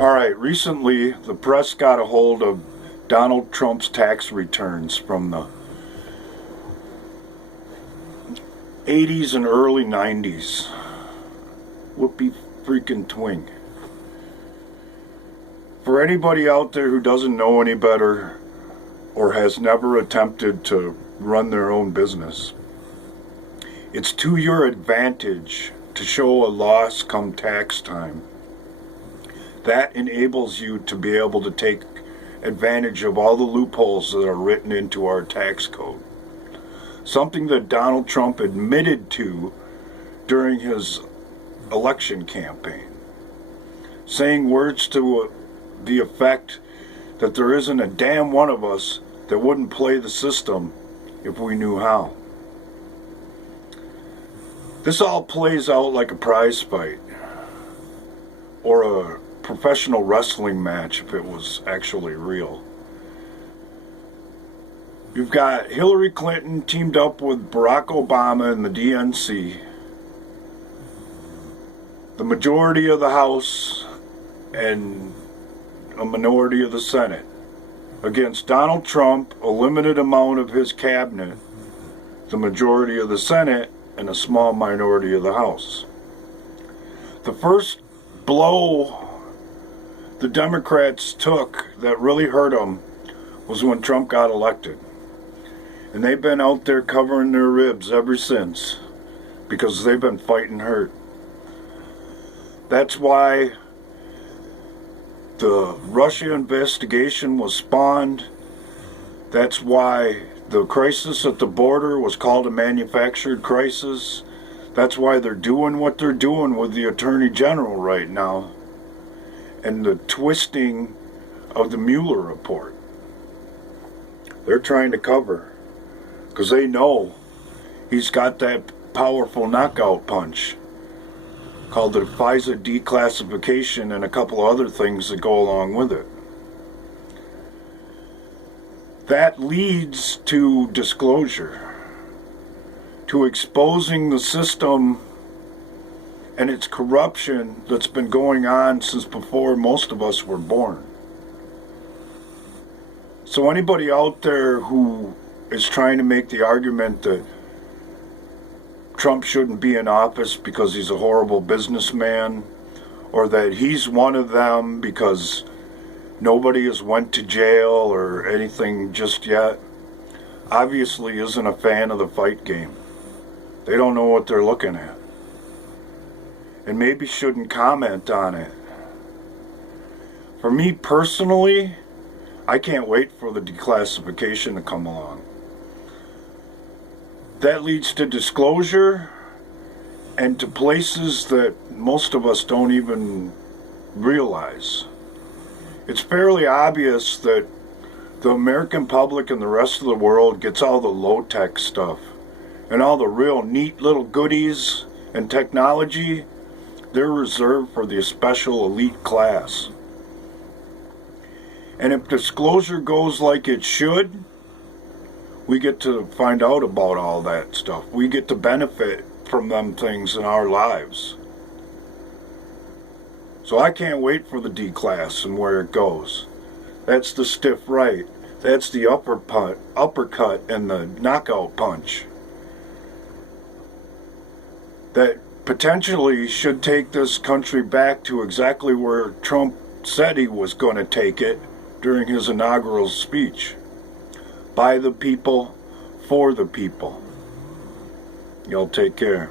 All right, recently the press got a hold of Donald Trump's tax returns from the 80s and early 90s. Whoopee freaking twing. For anybody out there who doesn't know any better or has never attempted to run their own business, it's to your advantage to show a loss come tax time. That enables you to be able to take advantage of all the loopholes that are written into our tax code. Something that Donald Trump admitted to during his election campaign, saying words to the effect that there isn't a damn one of us that wouldn't play the system if we knew how. This all plays out like a prize fight or a professional wrestling match if it was actually real. You've got Hillary Clinton teamed up with Barack Obama and the DNC, the majority of the House and a minority of the Senate, against Donald Trump, a limited amount of his cabinet, the majority of the Senate, and a small minority of the House. The first blow the Democrats took that really hurt them was when Trump got elected. And they've been out there covering their ribs ever since because they've been fighting hurt. That's why the Russia investigation was spawned. That's why the crisis at the border was called a manufactured crisis. That's why they're doing what they're doing with the Attorney General right now and the twisting of the Mueller report. They're trying to cover because they know he's got that powerful knockout punch called the FISA declassification and a couple other things that go along with it. That leads to disclosure, to exposing the system and its corruption that's been going on since before most of us were born. So anybody out there who is trying to make the argument that Trump shouldn't be in office because he's a horrible businessman, or that he's one of them because nobody has went to jail or anything just yet, obviously isn't a fan of the fight game. They don't know what they're looking at. And maybe shouldn't comment on it. For me personally, I can't wait for the declassification to come along. That leads to disclosure and to places that most of us don't even realize. It's fairly obvious that the American public and the rest of the world gets all the low-tech stuff and all the real neat little goodies and technology. They're reserved for the special elite class. And if disclosure goes like it should, we get to find out about all that stuff. We get to benefit from them things in our lives. So I can't wait for the D-class and where it goes. That's the stiff right. That's the uppercut and the knockout punch. That potentially should take this country back to exactly where Trump said he was going to take it during his inaugural speech. By the people, for the people. Y'all take care.